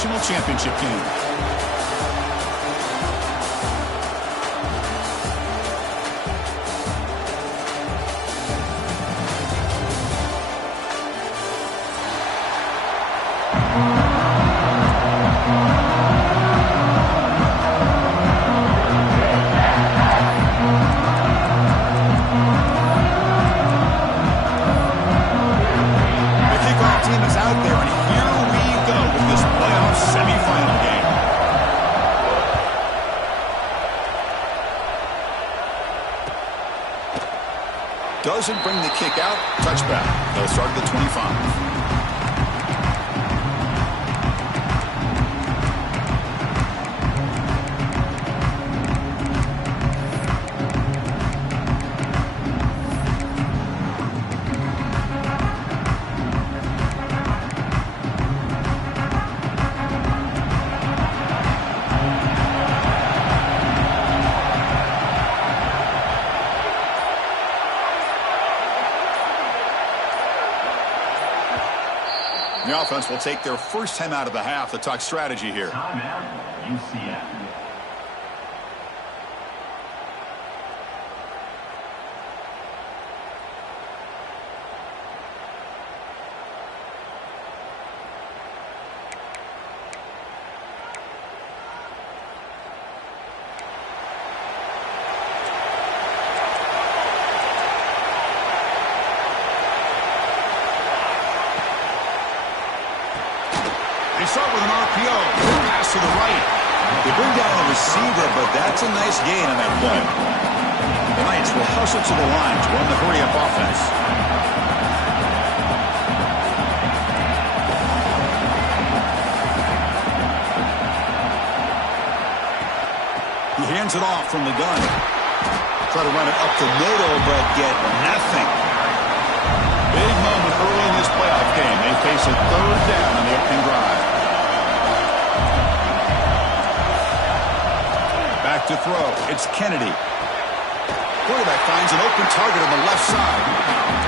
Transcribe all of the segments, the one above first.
national championship game. Doesn't bring the kick out. Touchback. They'll start at the 25. The offense will take their first time out of the half to talk strategy here. Timeout, UCF. They start with an RPO. Pass to the right. They bring down the receiver, but that's a nice gain on that play. The Knights will hustle to the line to run the hurry-up offense. He hands it off from the gun. Try to run it up the middle, but get nothing. Big moment early in this playoff game. They face a third down on the opening drive. Back to throw. It's Kennedy. Quarterback finds an open target on the left side.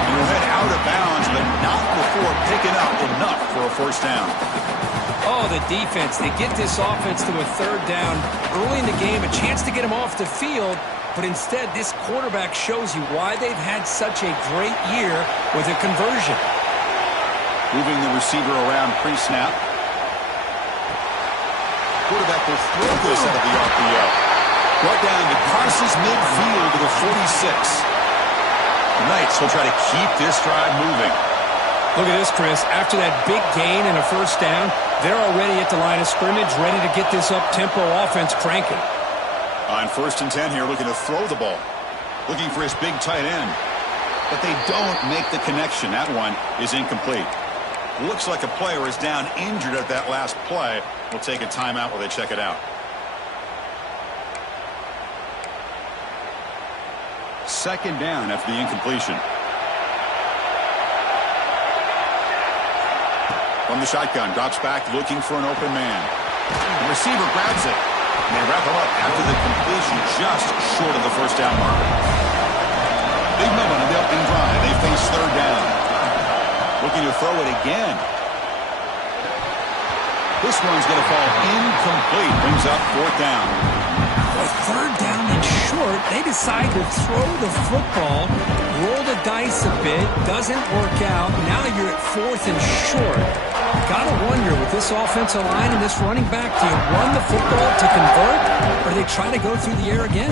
He will head out of bounds, but not before picking up enough for a first down. Oh, the defense. They get this offense to a third down early in the game, a chance to get him off the field. But instead, this quarterback shows you why they've had such a great year with a conversion. Moving the receiver around pre-snap. Quarterback will throw this out of the RPO. Brought down to crosses midfield to the 46. The Knights will try to keep this drive moving. Look at this, Chris. After that big gain and a first down, they're already at the line of scrimmage, ready to get this up-tempo offense cranking. On 1st and 10 here, looking to throw the ball. Looking for his big tight end. But they don't make the connection. That one is incomplete. Looks like a player is down injured at that last play. We'll take a timeout while they check it out. Second down after the incompletion. From the shotgun, drops back looking for an open man. The receiver grabs it. And they wrap him up after the completion, just short of the first down marker. Big moment on the opening drive. They face third down. Looking to throw it again. This one's going to fall incomplete. Brings up 4th down. With third down and short, they decide to throw the football, roll the dice a bit, doesn't work out. Now you're at 4th and short. Gotta wonder, with this offensive line and this running back, do you run the football to convert, or do they try to go through the air again?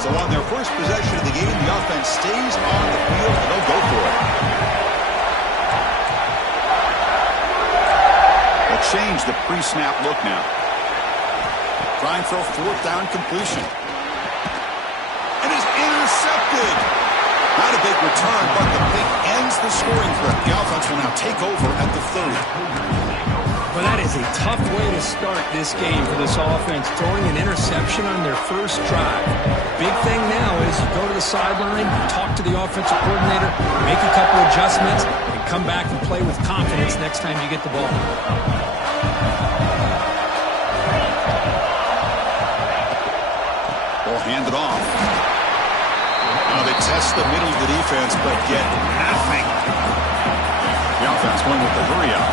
So on their first possession of the game, the offense stays on the field, and they'll go for it. Change the pre-snap look now. Try and throw 4th down completion. And is intercepted. Not a big return, but the pick ends the scoring threat. The offense will now take over at the 30. Well, that is a tough way to start this game for this offense, throwing an interception on their first drive. Big thing now is you go to the sideline, talk to the offensive coordinator, make a couple adjustments, and come back and play with confidence next time you get the ball. hand it off. Now they test the middle of the defense, but get nothing. The offense going with the hurry up.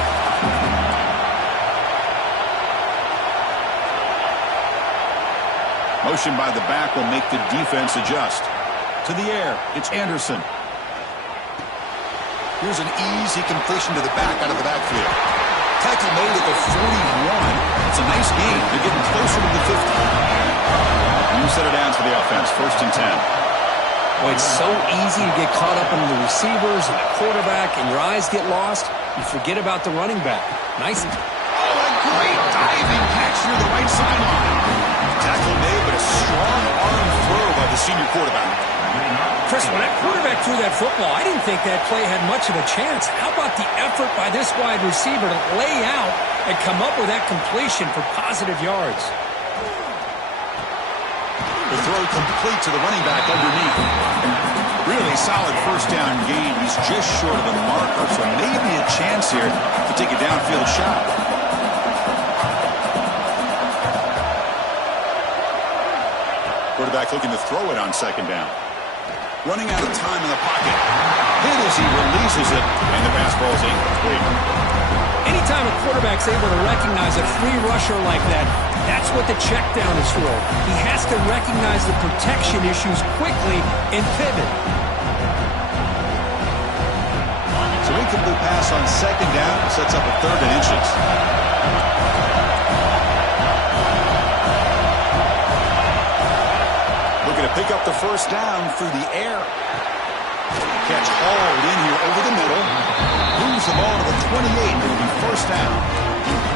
Motion by the back will make the defense adjust. To the air, it's Anderson. Here's an easy completion to the back out of the backfield. Tackle made at the 41. It's a nice gain. They're getting closer to the 50. New set of downs for the offense. 1st and 10. Well, it's so easy to get caught up in the receivers and the quarterback, and your eyes get lost. You forget about the running back. Nice. Oh, a great diving catch near the right sideline. Tackle made, but a strong arm throw by the senior quarterback. Chris, when that quarterback threw that football, I didn't think that play had much of a chance. How about the effort by this wide receiver to lay out and come up with that completion for positive yards? The throw complete to the running back underneath. Really solid 1st down gain. He's just short of the marker, so maybe a chance here to take a downfield shot. Quarterback looking to throw it on 2nd down. Running out of time in the pocket. Hit as he releases it, and the pass ball is incomplete. Anytime a quarterback's able to recognize a free rusher like that, that's what the check down is for. He has to recognize the protection issues quickly and pivot. So incomplete pass on 2nd down sets up a 3rd and inches. Looking to pick up the 1st down through the air. Catch hauled in here over the middle. Moves the ball to the 28. It'll be 1st down.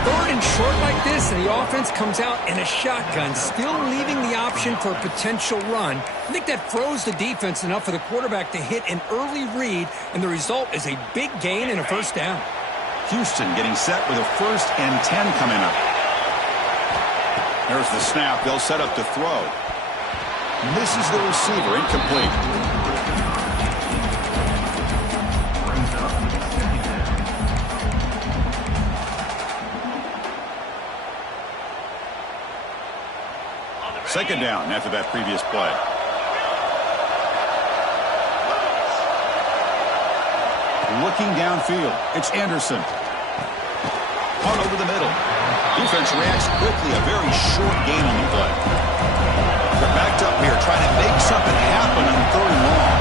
3rd and short like this, and the offense comes out in a shotgun, still leaving the option for a potential run. I think that froze the defense enough for the quarterback to hit an early read, and the result is a big gain and a 1st down. Houston getting set with a 1st and 10 coming up. There's the snap. They'll set up to throw. Misses the receiver. Incomplete. Second down after that previous play. Looking downfield. It's Anderson. All over the middle. Defense reacts quickly. A very short gain on the play. They're backed up here trying to make something happen on 3rd and long.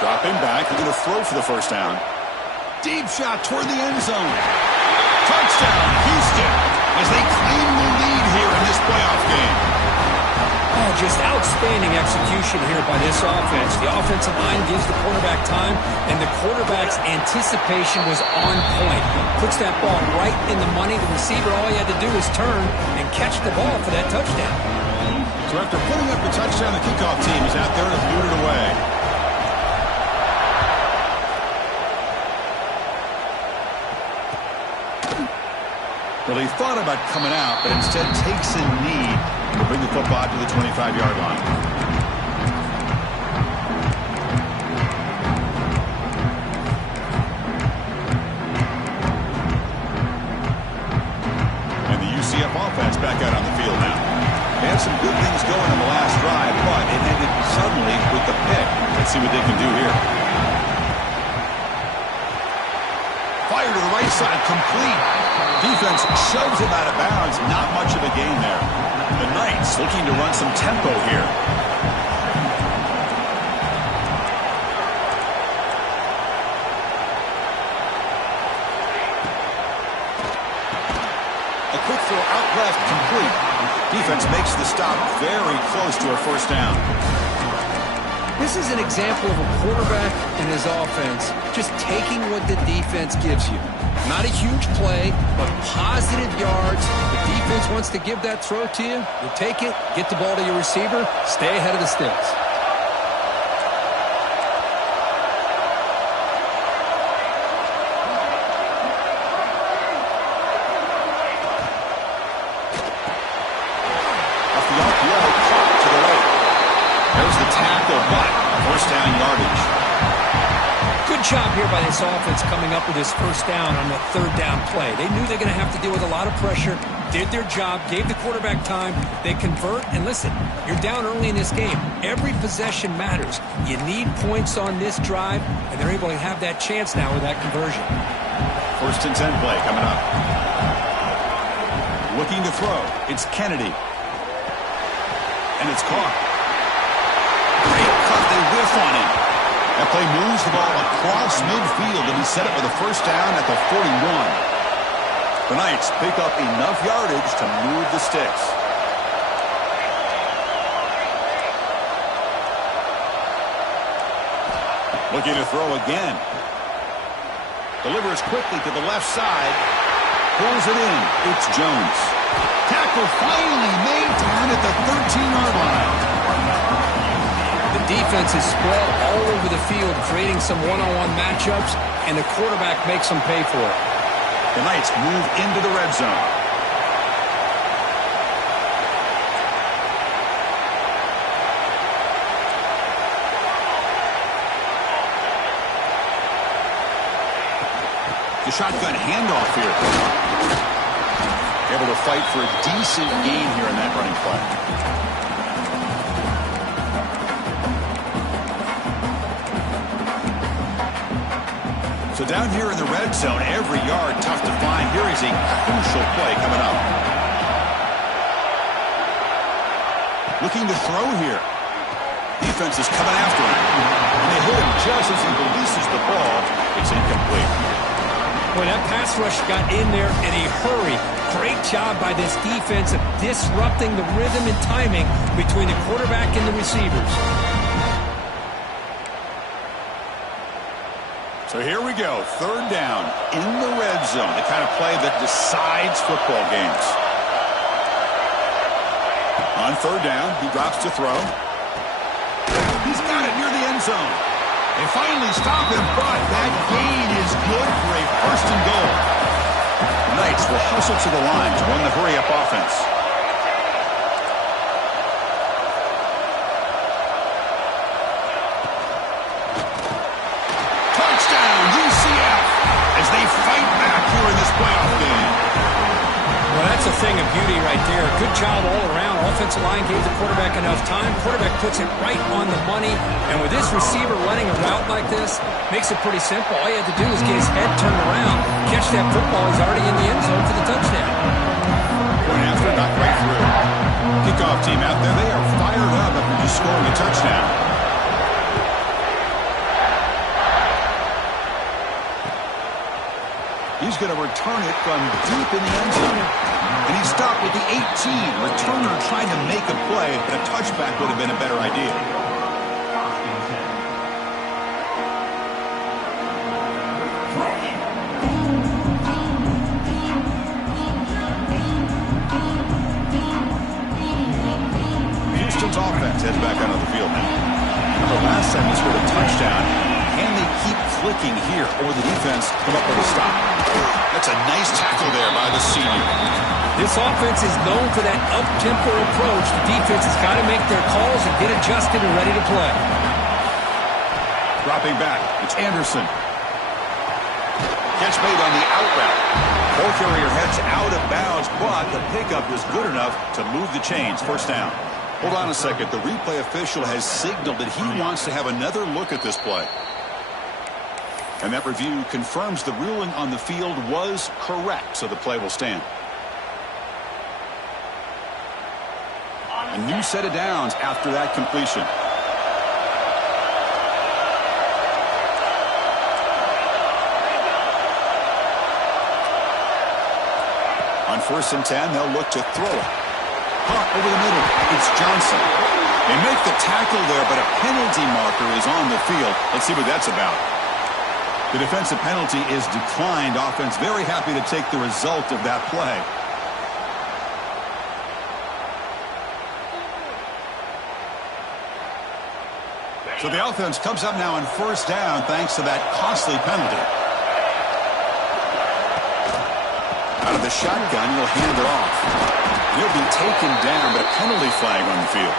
Dropping back. They're going to throw for the 1st down. Deep shot toward the end zone. Touchdown, Houston, as they claim the lead here in this playoff game. Oh, just outstanding execution here by this offense. The offensive line gives the quarterback time, and the quarterback's anticipation was on point. Puts that ball right in the money. The receiver, all he had to do was turn and catch the ball for that touchdown. So after putting up the touchdown, the kickoff team is out there to boot it away. Well, he thought about coming out, but instead takes a knee to bring the football to the 25-yard line. And the UCF offense back out on the field now. They had some good things going in the last drive, but it ended suddenly with the pick. Let's see what they can do here. Fire to the right side, complete. Defense shoves him out of bounds. Not much of a gain there. The Knights looking to run some tempo here. A quick throw out left, complete. Defense makes the stop very close to a 1st down. This is an example of a quarterback and his offense just taking what the defense gives you. Not a huge play, but positive yards. The defense wants to give that throw to you. You take it, get the ball to your receiver, stay ahead of the sticks. Off the RPO, caught to the right. There's the tackle, but 1st down yardage. Good job here by this offense coming up with this first down on the third down play. They knew they're going to have to deal with a lot of pressure, did their job, gave the quarterback time. They convert, and listen, you're down early in this game. Every possession matters. You need points on this drive, and they're able to have that chance now with that conversion. 1st and 10 play coming up. Looking to throw. It's Kennedy. And it's caught. Great cut. They whiff on him. That play moves the ball across midfield, and he set it with a first down at the 41. The Knights pick up enough yardage to move the sticks. Looking to throw again. Delivers quickly to the left side. Pulls it in. It's Jones. Tackle finally made down at the 13-yard line. The defense is spread all over the field, creating some one-on-one matchups, and the quarterback makes them pay for it. The Knights move into the red zone. The shotgun handoff here. Able to fight for a decent gain here in that running play. So down here in the red zone, every yard tough to find. Here is a crucial play coming up. Looking to throw here. Defense is coming after him. And they hit him just as he releases the ball. It's incomplete. Boy, that pass rush got in there in a hurry. Great job by this defense of disrupting the rhythm and timing between the quarterback and the receivers. So here we go, 3rd down in the red zone, the kind of play that decides football games. On 3rd down, he drops to throw. He's got it near the end zone. They finally stop him, but that gain is good for a 1st and goal. The Knights will hustle to the line to run the hurry-up offense. That's a thing of beauty right there. Good job all around. Offensive line gave the quarterback enough time. Quarterback puts it right on the money. And with this receiver running a route like this, makes it pretty simple. All you have to do is get his head turned around, catch that football. He's already in the end zone for the touchdown. Going after it, not right through. Kickoff team out there. They are fired up after just scoring a touchdown. He's going to return it from deep in the end zone. And he stopped with the 18. Returner trying to make a play, but a touchback would have been a better idea. Houston's offense heads back onto the field now. The last time they scored a touchdown, and they keep clicking here, or the defense come up with a stop. That's a nice tackle there by the senior. This offense is known for that up-tempo approach. The defense has got to make their calls and get adjusted and ready to play. Dropping back, it's Anderson. Catch made on the out route. Ball carrier heads out of bounds, but the pickup is good enough to move the chains. 1st down. Hold on a second. The replay official has signaled that he wants to have another look at this play. And that review confirms the ruling on the field was correct, so the play will stand. A new set of downs after that completion. On 1st and 10, they'll look to throw it. Hot over the middle. It's Johnson. They make the tackle there, but a penalty marker is on the field. Let's see what that's about. The defensive penalty is declined. Offense very happy to take the result of that play. So the offense comes up now on 1st down thanks to that costly penalty. Out of the shotgun, he'll hand it off. He'll be taken down, but a penalty flag on the field.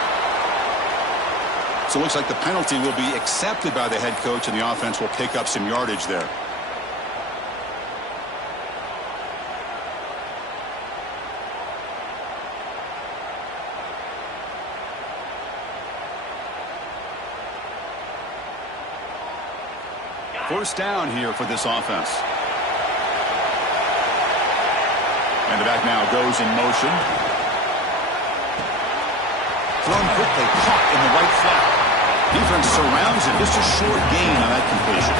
So it looks like the penalty will be accepted by the head coach, and the offense will pick up some yardage there. First down here for this offense. And the back now goes in motion. Thrown quickly, caught in the right flat. Defense surrounds it. Just a short gain on that completion.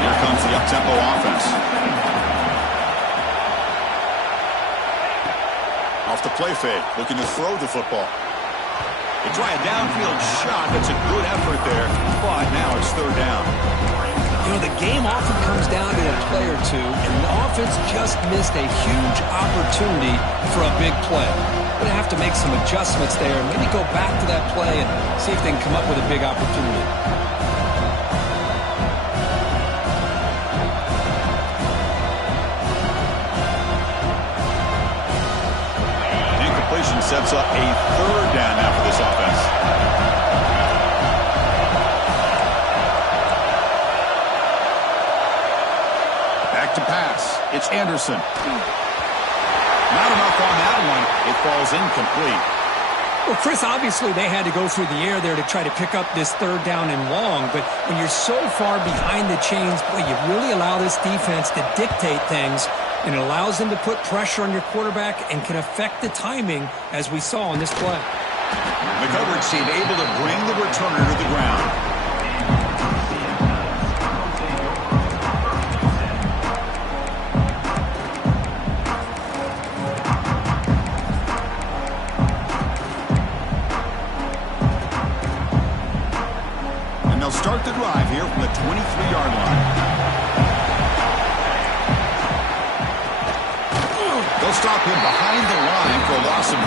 Here comes the up-tempo offense. Off the play fake, looking to throw the football. They try a downfield shot. That's a good effort there, but now it's third down. You know, the game often comes down to a play or two, and the offense just missed a huge opportunity for a big play. Going to have to make some adjustments there and maybe go back to that play and see if they can come up with a big opportunity. Incompletion sets up a third down now for this offense. Back to pass. It's Anderson. Not enough on that one. It falls incomplete. Well, Chris, obviously they had to go through the air there to try to pick up this third down and long, but when you're so far behind the chains, boy, you really allow this defense to dictate things, and it allows them to put pressure on your quarterback and can affect the timing, as we saw on this play. The coverage team able to bring the returner to the ground. Start the drive here from the 23-yard line. They'll stop him behind the line for a loss of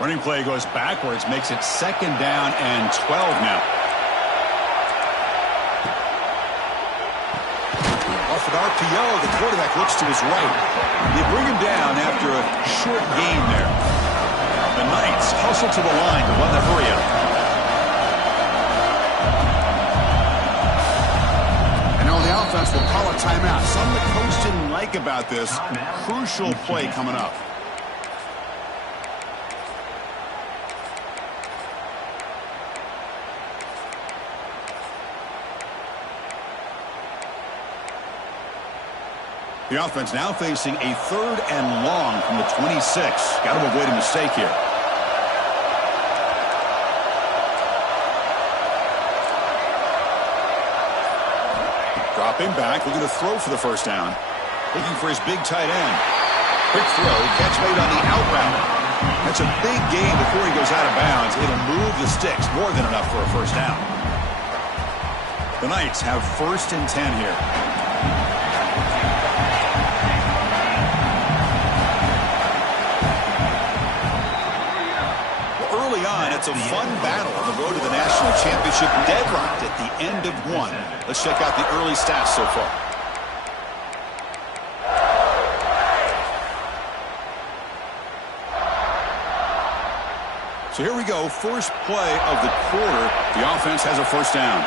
1. Running play goes backwards, makes it second down and 12 now. Off an RPO, the quarterback looks to his right. They bring him down after a short gain there. The Knights hustle to the line to run the hurry up. And now the offense will call a timeout. Something the coach didn't like about this. Crucial play coming up. The offense now facing a third and long from the 26. Got to avoid a mistake here. Dropping back, looking to throw for the first down. Looking for his big tight end. Quick throw, catch made on the outbound. That's a big gain before he goes out of bounds. It'll move the sticks, more than enough for a first down. The Knights have 1st and 10 here. It's a fun battle on the road to the national championship, deadlocked at the end of 1. Let's check out the early stats so far. So here we go, first play of the quarter. The offense has a first down.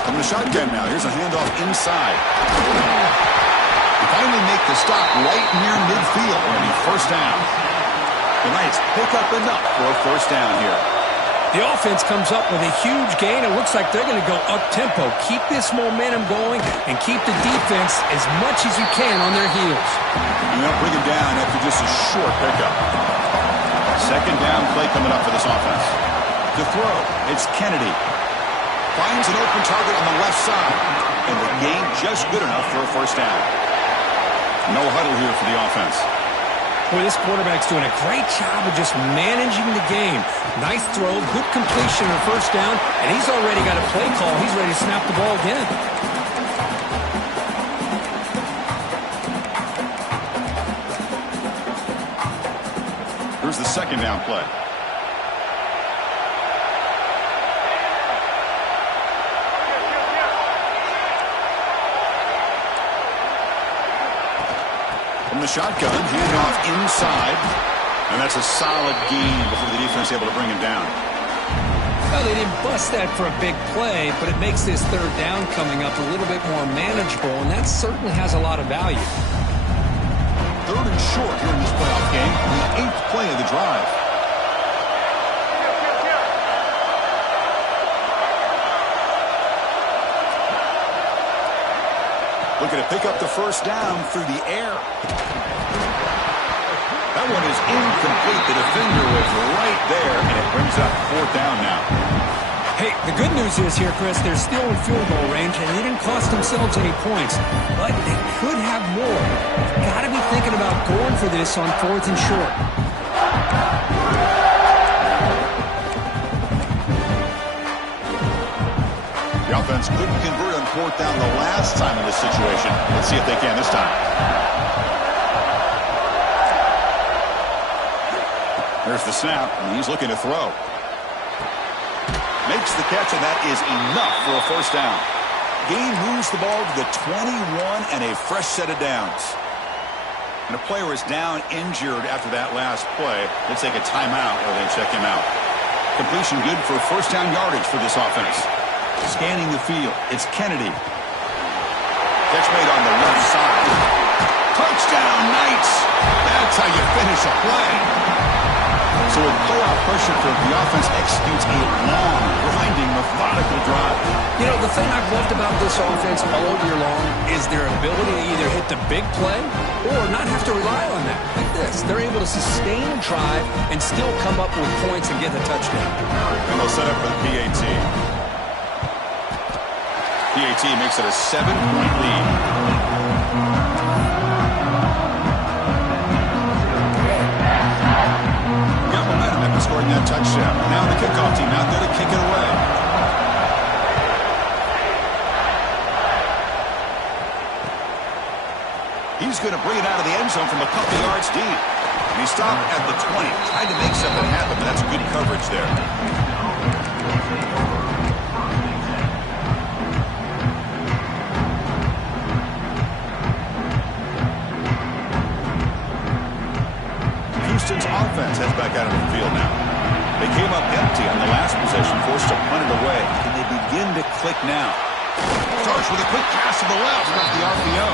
From the shotgun now, here's a handoff inside. They finally make the stop right near midfield. It'll be first down. The Knights pick up enough for a first down here. The offense comes up with a huge gain. It looks like they're going to go up-tempo. Keep this momentum going and keep the defense as much as you can on their heels. And they'll bring him down after just a short pickup. Second down play coming up for this offense. To throw, it's Kennedy. Finds an open target on the left side. And the gain just good enough for a first down. No huddle here for the offense. Boy, this quarterback's doing a great job of just managing the game. Nice throw, good completion on first down, and he's already got a play call. He's ready to snap the ball again. Here's the second down play. the shotgun, handing off inside. And that's a solid gain before the defense able to bring him down. Well, they didn't bust that for a big play, but it makes this third down coming up a little bit more manageable, and that certainly has a lot of value. Third and short here in this playoff game, the 8th play of the drive. Looking to pick up the first down through the air. That one is incomplete. The defender was right there, and it brings up 4th down now. Hey, the good news is here, Chris, they're still in field goal range, and they didn't cost themselves any points. But they could have more. Got to be thinking about going for this on 4th and short. The offense couldn't convert on 4th down the last time in this situation. Let's see if they can this time. There's the snap, and he's looking to throw. Makes the catch, and that is enough for a first down. Gain moves the ball to the 21 and a fresh set of downs. And a player is down injured after that last play. They take a timeout or they check him out. Completion good for first down yardage for this offense. Scanning the field, it's Kennedy. Catch made on the left side. Touchdown, Knights! That's how you finish a play. So with playoff pressure, the offense executes a long, grinding, methodical drive. You know, the thing I've loved about this offense all year long is their ability to either hit the big play or not have to rely on that. Like this, they're able to sustain a drive and still come up with points and get the touchdown. And they'll set up for the PAT. PAT makes it a 7-point lead. Got momentum after scoring that touchdown. Now the kickoff team out there to kick it away. He's going to bring it out of the end zone from a couple yards deep. And he stopped at the 20. Tried to make something happen, but that's good coverage there. Houston's offense heads back out of the field now. They came up empty on the last possession, forced to punt it away. Can they begin to click now? Starts with a quick pass to the left off the RPO.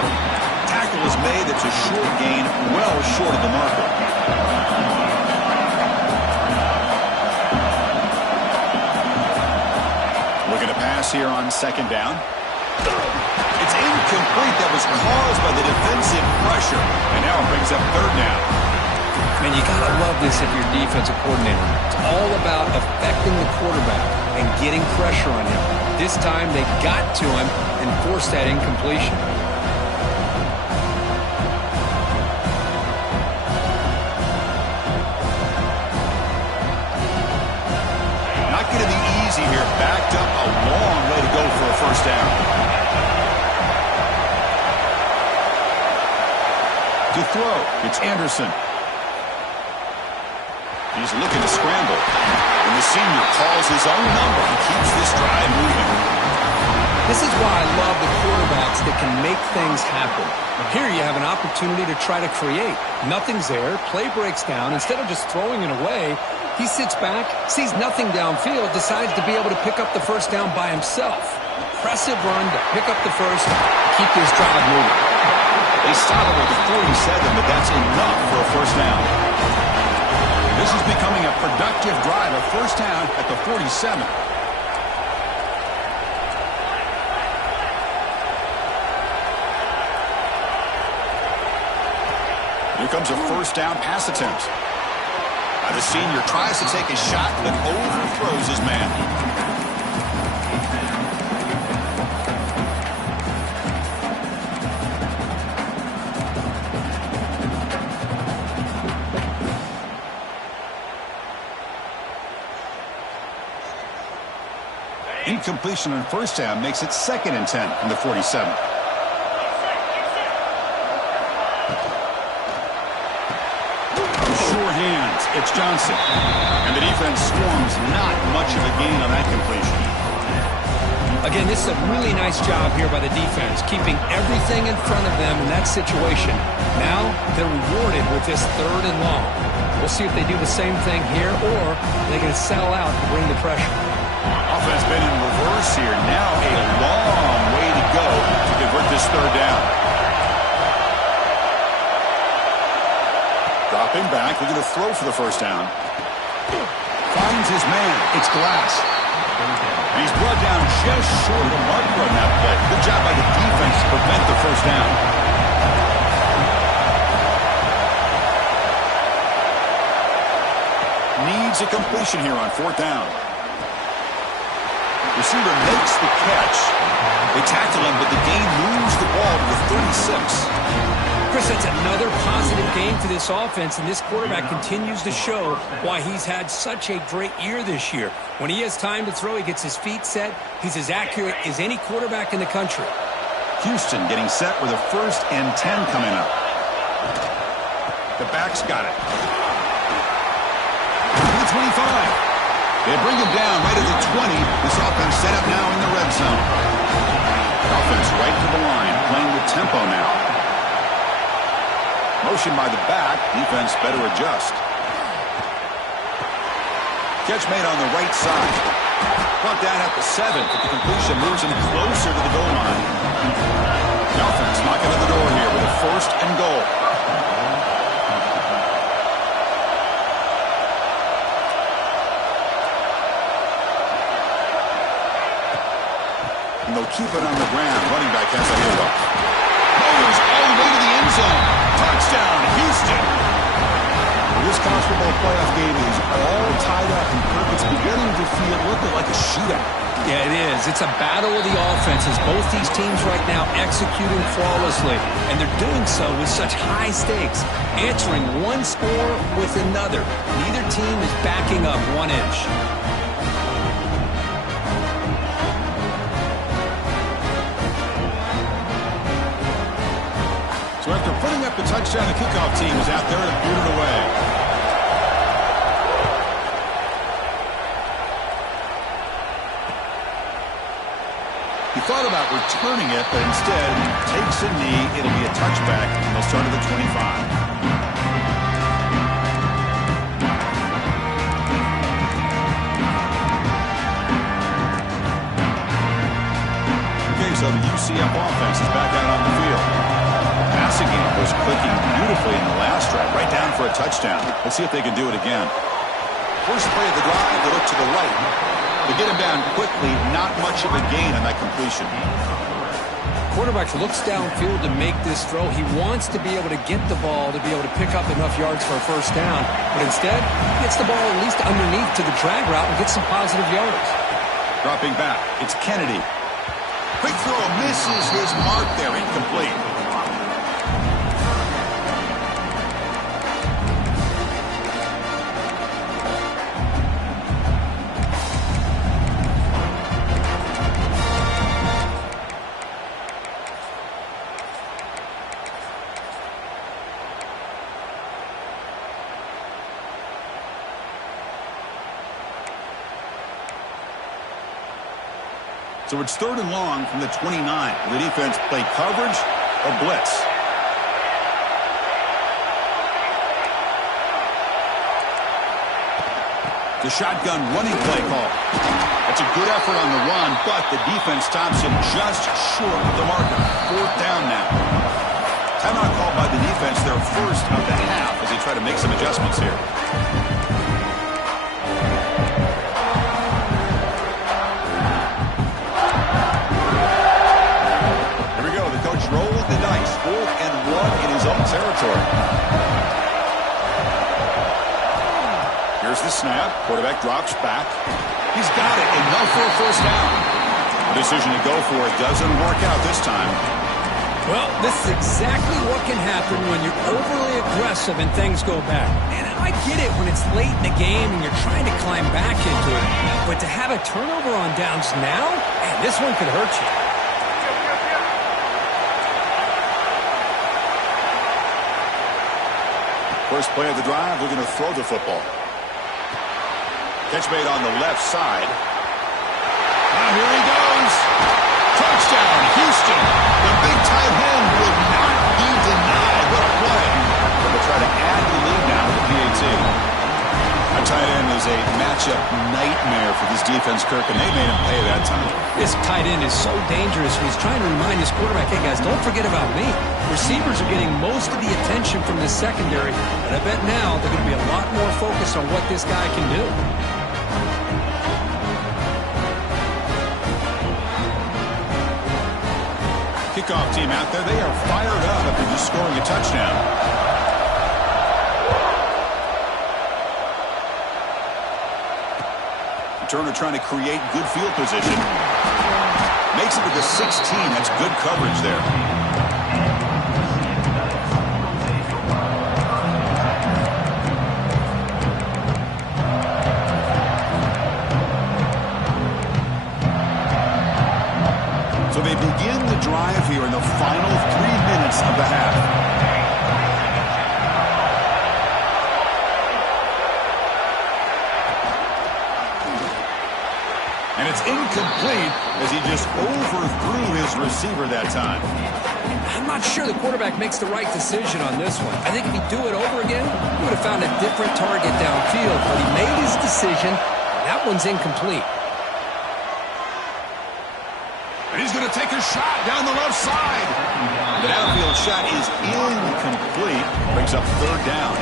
Tackle is made. It's a short gain, well short of the marker. Looking to pass here on second down. It's incomplete. That was caused by the defensive pressure. And now it brings up third down. Man, you got to love this if you're defensive coordinator. It's all about affecting the quarterback and getting pressure on him. This time they got to him and forced that incompletion. Not going to be easy here. Backed up a long way to go for a first down. To throw, it's Anderson. He's looking to scramble. And the senior calls his own number and keeps this drive moving. This is why I love the quarterbacks that can make things happen. Here you have an opportunity to try to create. Nothing's there. Play breaks down. Instead of just throwing it away, he sits back, sees nothing downfield, decides to be able to pick up the first down by himself. Impressive run to pick up the first, keep this drive moving. They stop him at the 47, but that's enough for a first down. This is becoming a productive drive, a first down at the 47. Here comes a first down pass attempt. Now the senior tries to take a shot, but overthrows his man. Incompletion on first down makes it 2nd and 10 from the 47. Sure hands, it's Johnson. And the defense swarms not much of a gain on that completion. Again, this is a really nice job here by the defense, keeping everything in front of them in that situation. Now they're rewarded with this 3rd and long. We'll see if they do the same thing here, or they're going to settle out and bring the pressure. Offense been in reverse here. Now a long way to go to convert this 3rd down. Dropping back, looking to throw for the 1st down. Finds his man. It's Glass. And he's brought down just short of the marker on that play. Good job by the defense to prevent the 1st down. Needs a completion here on 4th down. Receiver makes the catch. They tackle him, but the gain moves the ball to the 36. Chris, that's another positive game for this offense, and this quarterback continues to show why he's had such a great year this year. When he has time to throw, he gets his feet set. He's as accurate as any quarterback in the country. Houston getting set with a 1st and 10 coming up. The back's got it. 25. They bring him down right at the 20. This offense set up now in the red zone. Offense right to the line, playing with tempo now. Motion by the back. Defense better adjust. Catch made on the right side. Brought down at the 7, but the completion moves him closer to the goal line. The offense knocking at the door here with a 1st and goal. And they'll keep it on the ground. Running back has a handoff. Motors all the way to the end zone. Touchdown, Houston. Well, this college football playoff game is all tied up, and Kirk, it's beginning to feel looking like a shootout. Yeah, it is. It's a battle of the offenses. Both these teams right now executing flawlessly, and they're doing so with such high stakes, answering one score with another. Neither team is backing up 1 inch. So after putting up the touchdown, the kickoff team is out there to boot it away. He thought about returning it, but instead takes a knee. It'll be a touchback, and they'll start at the 25. Okay, so the UCF offense is back out on the field. Passing game was clicking beautifully in the last drive, right down for a touchdown. Let's see if they can do it again. First play of the drive, they look to the right. They get him down quickly, not much of a gain on that completion. Quarterback looks downfield to make this throw. He wants to be able to get the ball to be able to pick up enough yards for a 1st down, but instead, he gets the ball at least underneath to the drag route and gets some positive yards. Dropping back, it's Kennedy. Quick throw, misses his mark there, incomplete. So it's 3rd and long from the 29. Will the defense play coverage or blitz? The shotgun running play call. That's a good effort on the run, but the defense stops him just short of the marker. 4th down now. Timeout called by the defense, their 1st of the half, as they try to make some adjustments here. Rolling the dice, 4th and 1 in his own territory. Here's the snap. Quarterback drops back. He's got it. Enough for a 1st down. The decision to go for it doesn't work out this time. Well, this is exactly what can happen when you're overly aggressive and things go bad. And I get it when it's late in the game and you're trying to climb back into it. But to have a turnover on downs now, man, this one could hurt you. First play of the drive, looking to throw the football. Catch made on the left side. And here he goes. Houston. The big tight end will not be denied. What a play. They'll try to add to the lead now with the PAT. A tight end is a matchup nightmare for this defense, Kirk, and they made him pay that time. This tight end is so dangerous. He's trying to remind his quarterback, hey, guys, don't forget about me. Receivers are getting most of the attention from the secondary, and I bet now they're going to be a lot more focused on what this guy can do. Kickoff team out there, they are fired up after just scoring a touchdown. Turner trying to create good field position. Makes it to the 16. That's good coverage there. So they begin the drive here in the final 3 minutes of the half. And it's incomplete as he just overthrew his receiver that time. I'm not sure the quarterback makes the right decision on this one. I think if he'd do it over again, he would have found a different target downfield. But he made his decision. That one's incomplete. And he's going to take a shot down the left side. The downfield shot is incomplete. Brings up third down.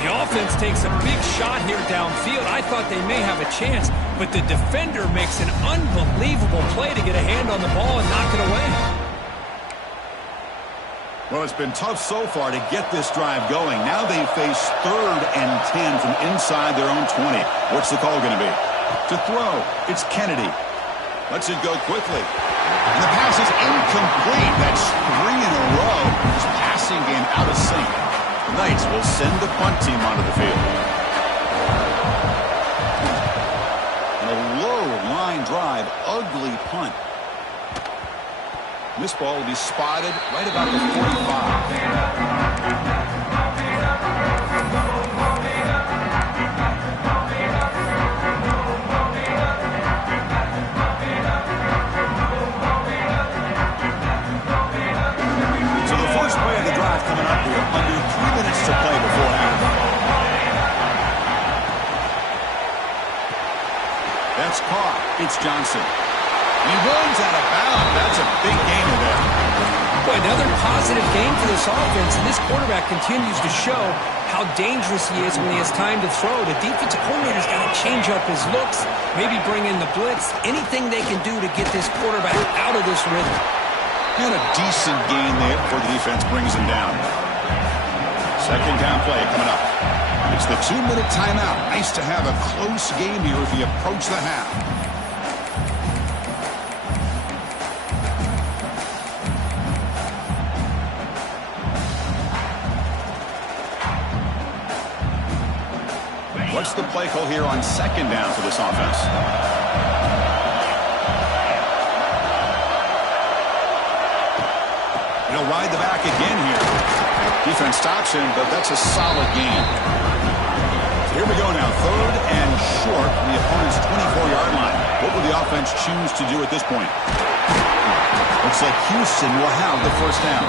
The offense takes a big shot here downfield. I thought they may have a chance, but the defender makes an unbelievable play to get a hand on the ball and knock it away. Well, it's been tough so far to get this drive going. Now they face 3rd and 10 from inside their own 20. What's the call going to be? To throw, it's Kennedy. Lets it go quickly. And the pass is incomplete. That's 3 in a row. His passing game out of sync. The Knights will send the punt team onto the field. And a low line drive, ugly punt. This ball will be spotted right about the 45. Coming up here, under 3 minutes to play before half. That's caught. It's Johnson. He runs out of bounds. That's a big gain there. Boy, another positive game for this offense, and this quarterback continues to show how dangerous he is when he has time to throw. The defensive coordinator's got to change up his looks, maybe bring in the blitz, anything they can do to get this quarterback out of this rhythm. And a decent gain there before the defense brings him down. Second down play coming up. It's the 2-minute timeout. Nice to have a close game here as we approach the half. What's the play call here on second down for this offense? He'll ride the back again here. Defense stops him, but that's a solid gain. Here we go now. 3rd and short from the opponent's 24-yard line. What will the offense choose to do at this point? Looks like Houston will have the first down.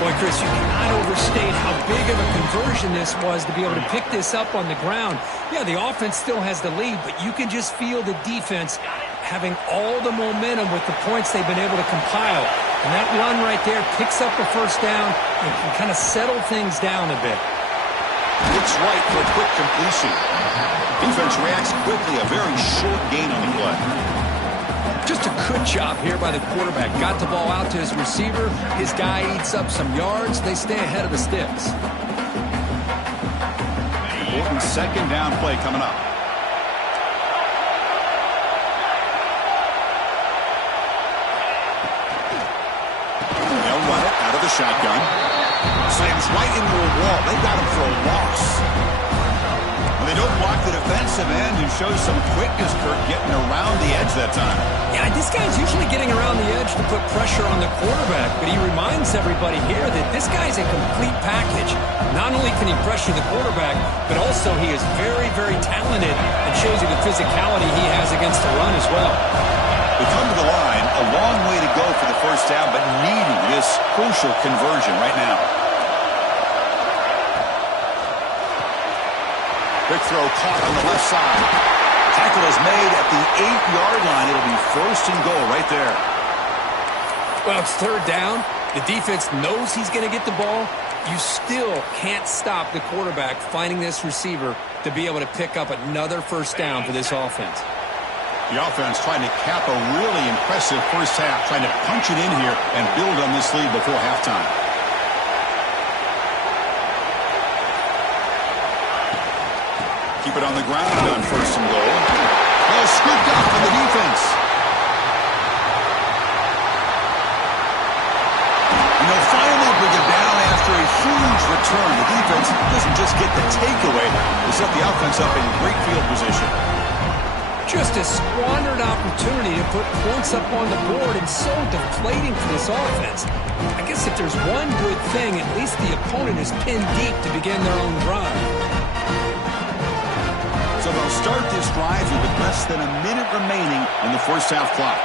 Boy, Chris, you cannot overstate how big of a conversion this was to be able to pick this up on the ground. Yeah, the offense still has the lead, but you can just feel the defense having all the momentum with the points they've been able to compile. And that run right there picks up the first down and can kind of settle things down a bit. Looks right for a quick completion. Defense reacts quickly, a very short gain on the play. Just a good job here by the quarterback. Got the ball out to his receiver. His guy eats up some yards. They stay ahead of the sticks. Important second down play coming up. They'll run it out of the shotgun. Slams right into a wall. They got him for a loss. They don't block the defensive end, who shows some quickness, Kirk, getting around the edge that time. Yeah, this guy's usually getting around the edge to put pressure on the quarterback, but he reminds everybody here that this guy's a complete package. Not only can he pressure the quarterback, but also he is very, very talented and shows you the physicality he has against the run as well. They come to the line, a A long way to go for the first down, but needing this crucial conversion right now. Quick throw caught on the left side. Tackle is made at the 8-yard line. It'll be first and goal right there. Well, it's third down. The defense knows he's going to get the ball. You still can't stop the quarterback finding this receiver to be able to pick up another first down for this offense. The offense trying to cap a really impressive first half, trying to punch it in here and build on this lead before halftime. Keep it on the ground on first and goal. Well, scooped up from the defense. And they'll finally bring it down after a huge return. The defense doesn't just get the takeaway. They set the offense up in great field position. Just a squandered opportunity to put points up on the board, and so deflating for this offense. I guess if there's one good thing, at least the opponent is pinned deep to begin their own drive. So they'll start this drive with less than a minute remaining in the first half clock.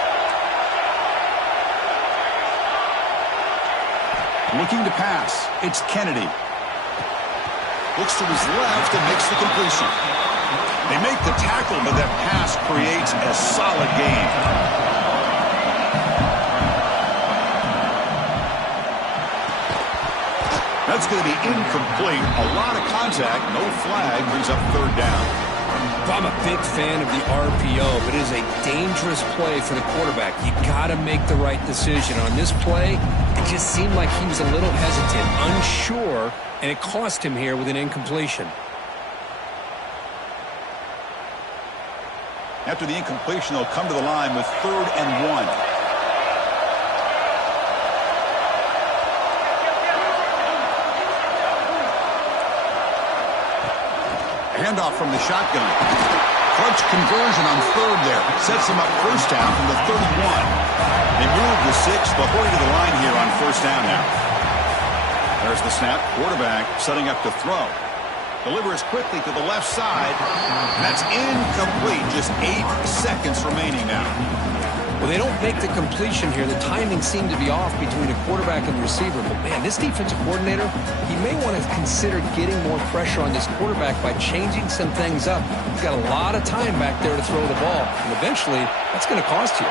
Looking to pass, it's Kennedy. Looks to his left and makes the completion. They make the tackle, but that pass creates a solid gain. That's going to be incomplete. A lot of contact, no flag, brings up third down. I'm a big fan of the RPO, but it is a dangerous play for the quarterback. You got to make the right decision. On this play, it just seemed like he was a little hesitant, unsure, and it cost him here with an incompletion. After the incompletion, they'll come to the line with 3rd and 1. Handoff from the shotgun. Clutch conversion on 3rd there. Sets them up first down from the 31. They move the 6th. They'll hurry to the line here on first down now. There's the snap. Quarterback setting up to throw. Delivers quickly to the left side. That's incomplete. Just 8 seconds remaining now. Well, they don't make the completion here. The timing seemed to be off between the quarterback and the receiver. But, man, this defensive coordinator, he may want to consider getting more pressure on this quarterback by changing some things up. He's got a lot of time back there to throw the ball. And eventually, that's going to cost you.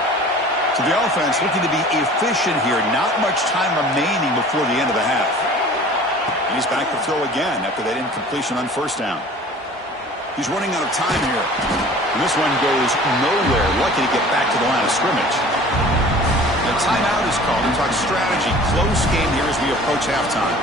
So the offense looking to be efficient here. Not much time remaining before the end of the half. And he's back to throw again after that incompletion on first down. He's running out of time here. And this one goes nowhere. Lucky to get back to the line of scrimmage. The timeout is called. We talk strategy. Close game here as we approach halftime.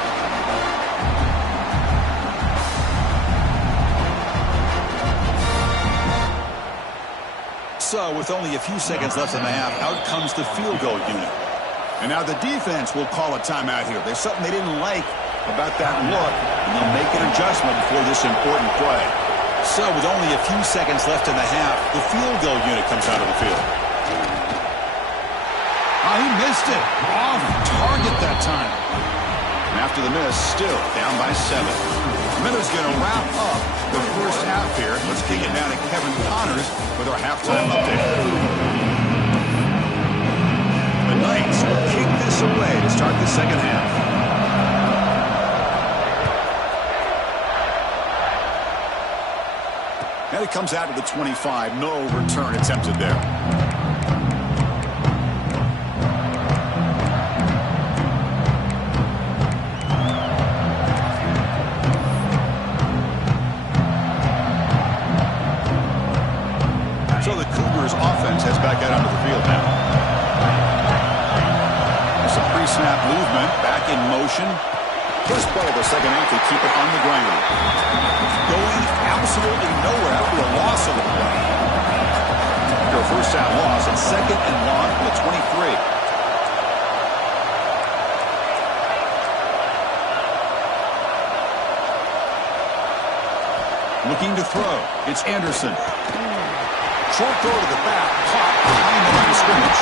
So with only a few seconds left in the half, out comes the field goal unit. And now the defense will call a timeout here. There's something they didn't like about that look, and they'll make an adjustment before this important play. So with only a few seconds left in the half, the field goal unit comes out of the field. Oh, he missed it. Off target that time. And after the miss, still down by 7. Miller's going to wrap up the first half here. Let's kick it down to Kevin Connors with our halftime update. The Knights will kick this away to start the second half. And it comes out to the 25. No return attempted there. So the Cougars offense has back out onto the field now. Some pre-snap movement, back in motion. First ball of the second half, they keep it on the ground. Going absolutely nowhere after a loss of the play. After a first down loss, it's 2nd and long from the 23. Looking to throw. It's Anderson. Short throw to the back, caught behind the line of scrimmage.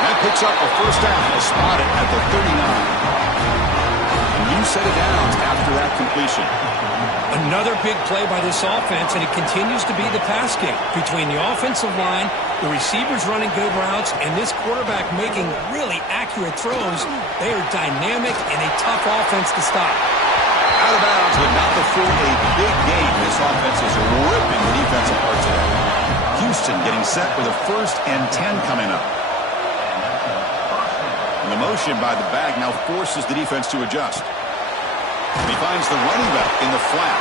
That picks up a first down. They'll spot it at the 39. new set of downs after that completion. Another big play by this offense, and it continues to be the pass game between the offensive line, the receivers running good routes, and this quarterback making really accurate throws. They are dynamic and a tough offense to stop. Out of bounds, but not before a big game. This offense is ripping the defense apart today. Houston getting set with a 1st and 10 coming up. And the motion by the back now forces the defense to adjust. He finds the running back in the flat.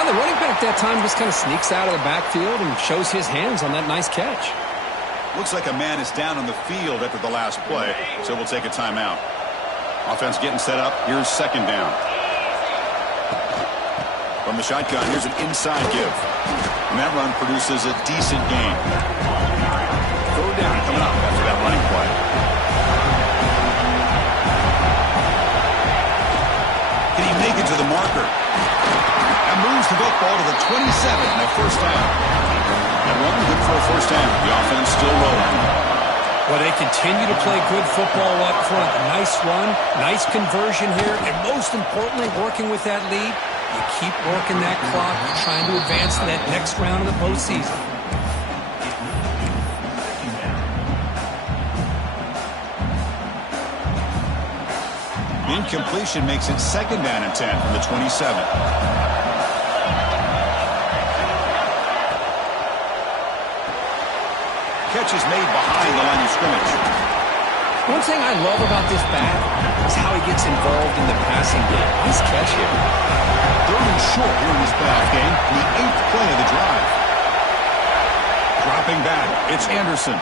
Well, the running back that time just kind of sneaks out of the backfield and shows his hands on that nice catch. Looks like a man is down on the field after the last play, so we'll take a timeout. Offense getting set up. Here's 2nd down. From the shotgun, here's an inside give. And that run produces a decent gain. 3rd down coming up after that running play. Can he make it to the marker? That moves the football to the 27 and a 1st down. And one good for a 1st down. The offense still rolling. Well, they continue to play good football up front. Nice run, nice conversion here, and most importantly, working with that lead. You keep working that clock, trying to advance to that next round of the postseason. Incompletion makes it 2nd down and 10 from the 27. Catch is made behind the line of scrimmage. One thing I love about this back is how he gets involved in the passing game. Nice catch here. 3rd and short here in this playoff game. The 8th play of the drive. Dropping back. It's Anderson.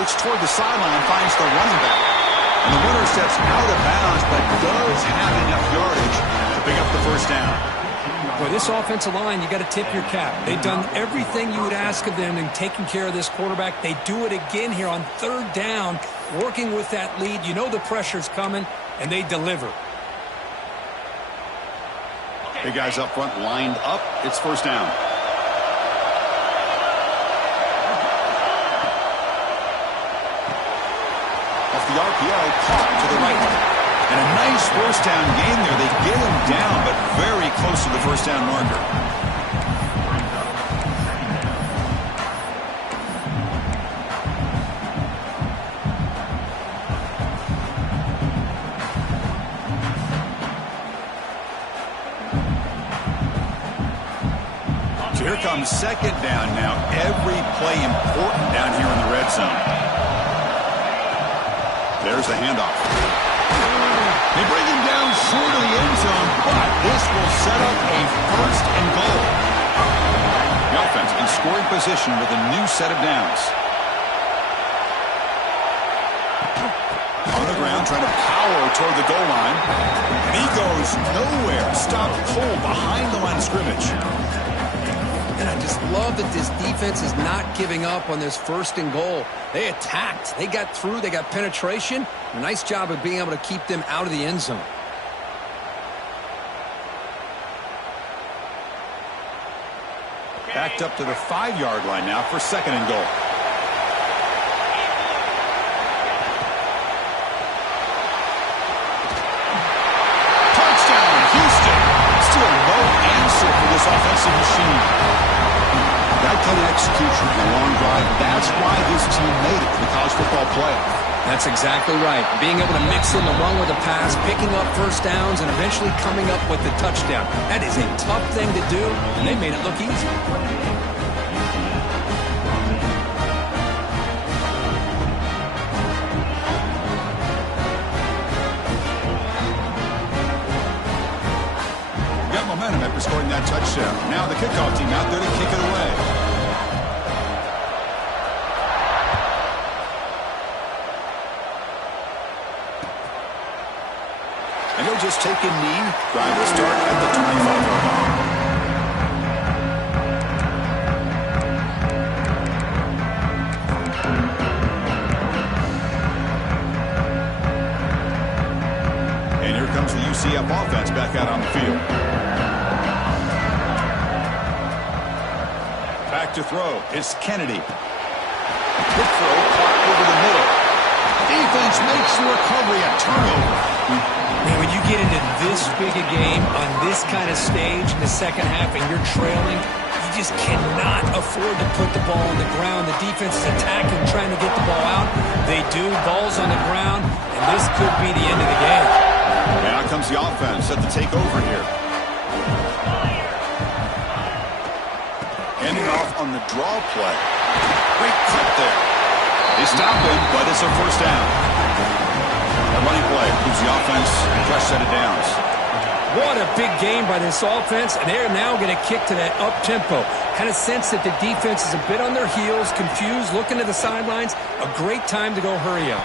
Looks toward the sideline, finds the running back. And the runner steps out of bounds, but does have enough yardage to pick up the 1st down. Boy, this offensive line, you got to tip your cap. They've done everything you would ask of them in taking care of this quarterback. They do it again here on 3rd down, working with that lead. You know the pressure's coming, and they deliver. Big guys up front lined up. It's 1st down. Off the RPO, caught to the right. And a nice 1st down gain there. They get him down, but very close to the 1st down marker. So here comes 2nd down now. Every play important down here in the red zone. There's the handoff. They bring him down short of the end zone, but this will set up a 1st and goal. The offense in scoring position with a new set of downs. On the ground, trying to power toward the goal line. And he goes nowhere. Stopped cold behind the line of scrimmage. And I just love that this defense is not giving up on this 1st and goal. They attacked. They got through. They got penetration. A nice job of being able to keep them out of the end zone. Backed up to the 5-yard line now for 2nd and goal. Touchdown, Houston. Still no answer for this offensive machine. That kind of execution in a long drive, that's why this team made it to the college football playoff. That's exactly right. Being able to mix in the run with the pass, picking up 1st downs, and eventually coming up with the touchdown. That is a tough thing to do, and they made it look easy. Got momentum after scoring that touchdown. Now the kickoff team out there to kick it away. And he'll just take a knee. Drive will start at the 25-yard line. And here comes the UCF offense back out on the field. Back to throw. It's Kennedy. Good throw, caught over the middle. Defense makes the recovery, a turnover. Man, when you get into this big a game on this kind of stage in the second half and you're trailing, you just cannot afford to put the ball on the ground. The defense is attacking, trying to get the ball out. They do. Ball's on the ground, and this could be the end of the game. And out comes the offense set to take over here. Handing off on the draw play. Great cut there. They stop him, but it's a first down. A running play moves the offense, fresh set of downs. What a big game by this offense, and they're now going to kick to that up-tempo. Kind of sense that the defense is a bit on their heels, confused, looking to the sidelines. A great time to go hurry up.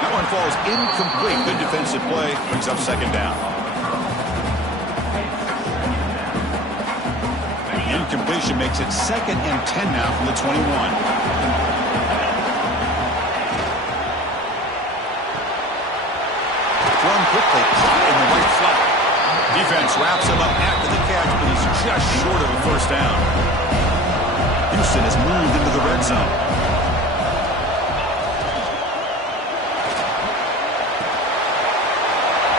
That one falls incomplete. Good defensive play, brings up second down. Incompletion makes it 2nd and 10 now from the 21. Thrown quickly, caught in the right flat. Defense wraps him up after the catch, but he's just short of a first down. Houston has moved into the red zone.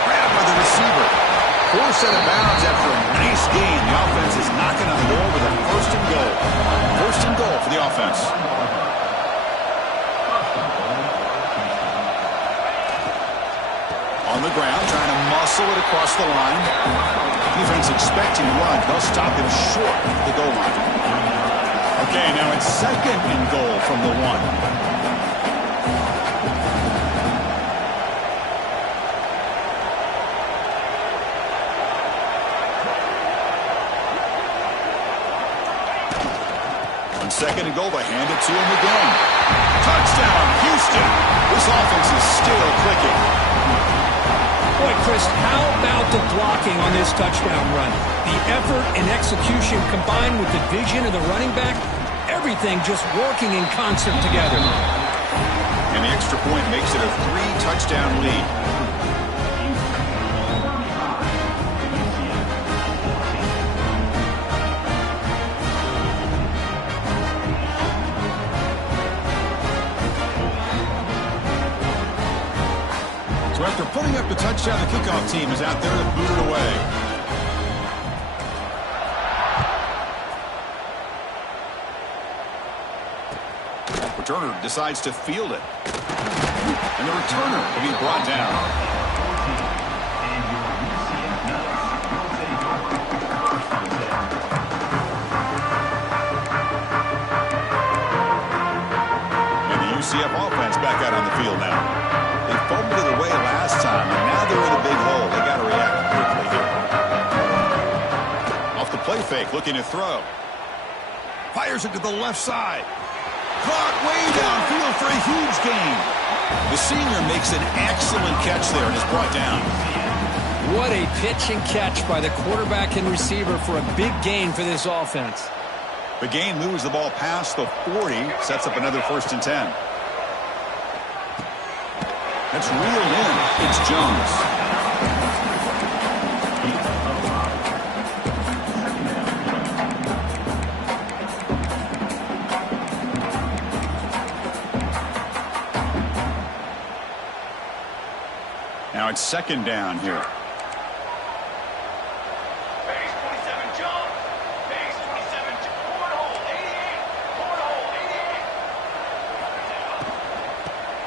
Grabbed by the receiver. Forced out of bounds after a nice gain. The offense is knocking on the door with a first and goal. First and goal for the offense. On the ground, trying to muscle it across the line. Defense expecting to run. They'll stop him short of the goal line. Okay, now it's 2nd and goal from the 1. On 2nd and goal, they hand it to him again. Touchdown, Houston. This offense is still clicking. Boy, Chris, how about the blocking on this touchdown run? The effort and execution combined with the vision of the running back, everything just working in concert together. And the extra point makes it a 3-touchdown lead. So after putting up the touchdown, the kickoff team is out there to boot it away. Returner decides to field it. And the returner will be brought down. And the UCF offense back out on the field now. They fumbled it away last time, and now they're in a big hole. They got to react quickly here. Off the play fake, looking to throw. Fires it to the left side. Caught way downfield for a huge gain. The senior makes an excellent catch there and is brought down. What a pitch and catch by the quarterback and receiver for a big gain for this offense. The gain moves the ball past the 40, sets up another 1st and 10. That's reeled in. It's Jones. Now it's 2nd down here. Base 27, jump. Base 27, cornhole, 88. Cornhole, 88.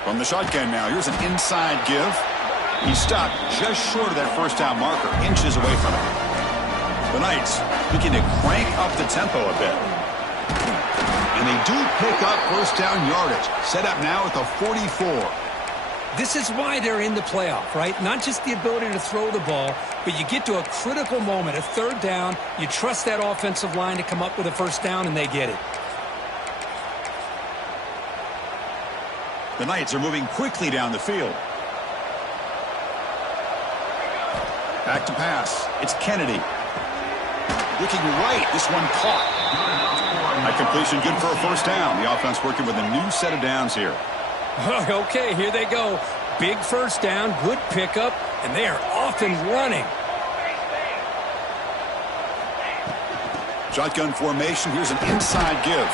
From the shotgun now, here's an inside give. He stopped just short of that first down marker, inches away from it. The Knights looking to crank up the tempo a bit. And they do pick up first down yardage. Set up now at the 44. This is why they're in the playoff, right? Not just the ability to throw the ball, but you get to a critical moment, a 3rd down. You trust that offensive line to come up with a first down, and they get it. The Knights are moving quickly down the field. Back to pass. It's Kennedy. Looking right. This one caught. That completion good for a first down. The offense working with a new set of downs here. Okay, here they go. Big first down, good pickup, and they are off and running. Shotgun formation. Here's an inside give.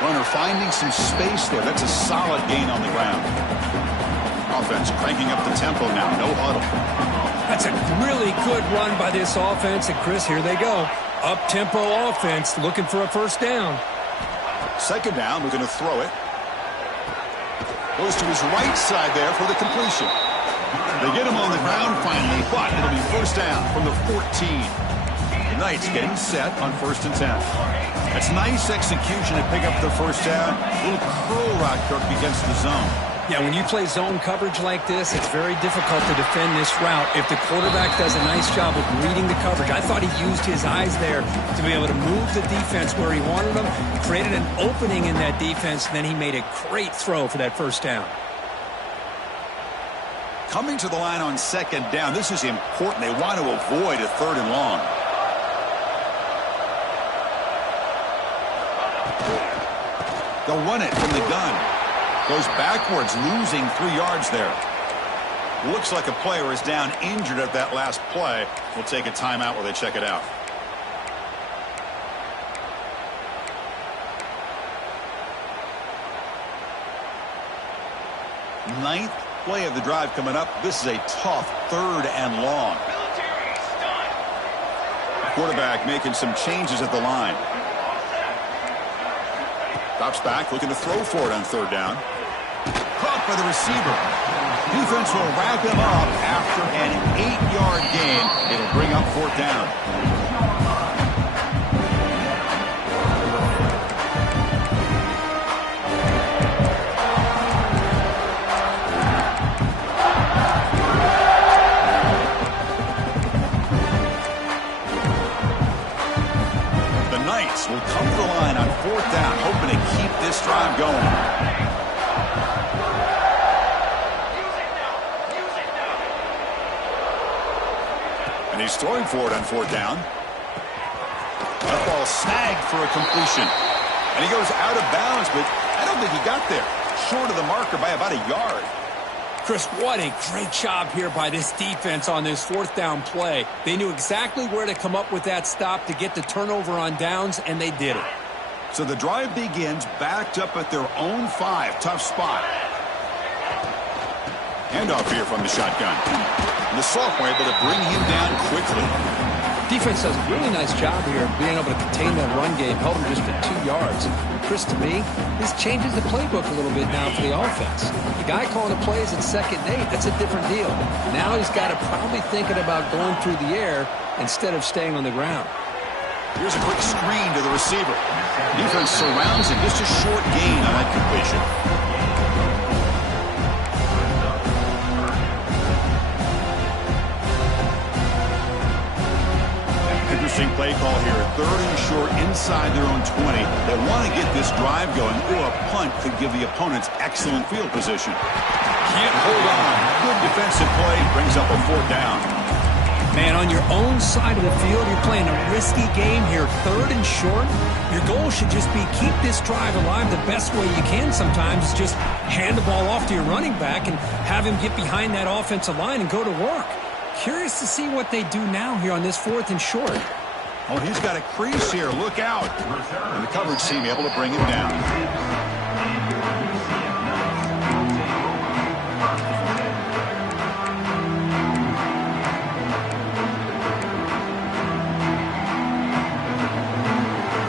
Runner finding some space there. That's a solid gain on the ground. offense, cranking up the tempo now. No huddle. That's a really good run by this offense. And, Chris, here they go. Up-tempo offense looking for a first down. Second down, we're going to throw it. Goes to his right side there for the completion. They get him on the ground finally, but it'll be first down from the 14. The Knights getting set on 1st and 10. That's nice execution to pick up the first down. A little crow route, Kirk, against the zone. Yeah, when you play zone coverage like this, it's very difficult to defend this route if the quarterback does a nice job of reading the coverage. I thought he used his eyes there to be able to move the defense where he wanted them, created an opening in that defense, and then he made a great throw for that first down. Coming to the line on second down, this is important. They want to avoid a 3rd and long. They'll run it from the gun. Goes backwards, losing 3 yards there. Looks like a player is down injured at that last play. We'll take a timeout while they check it out. Ninth play of the drive coming up. This is a tough 3rd and long. Quarterback making some changes at the line. Drops back, looking to throw for it on 3rd down. Caught by the receiver. Defense will wrap him up after an 8-yard gain. It'll bring up 4th down. The Knights will come to the line on 4th down, hoping to keep this drive going. And he's throwing for it on 4th down. That ball snagged for a completion. And he goes out of bounds, but I don't think he got there. Short of the marker by about a yard. Chris, what a great job here by this defense on this 4th down play. They knew exactly where to come up with that stop to get the turnover on downs, and they did it. So the drive begins backed up at their own 5. Tough spot. Handoff here from the shotgun. And the sophomore able to bring him down quickly. Defense does a really nice job here of being able to contain that run game, held him just at 2 yards. Chris, to me, this changes the playbook a little bit now for the offense. The guy calling the plays at 2nd and 8, that's a different deal. Now he's got to probably thinking about going through the air instead of staying on the ground. Here's a quick screen to the receiver. Defense surrounds him, just a short gain on that completion. Interesting play call here. 3rd and short inside their own 20. They want to get this drive going, or a punt could give the opponents excellent field position. Can't hold on. Good defensive play. Brings up a 4th down. Man, on your own side of the field, you're playing a risky game here. 3rd and short. Your goal should just be keep this drive alive the best way you can sometimes. Is just hand the ball off to your running back and have him get behind that offensive line and go to work. Curious to see what they do now here on this 4th and short. Oh, he's got a crease here. Look out. And the coverage team able to bring him down.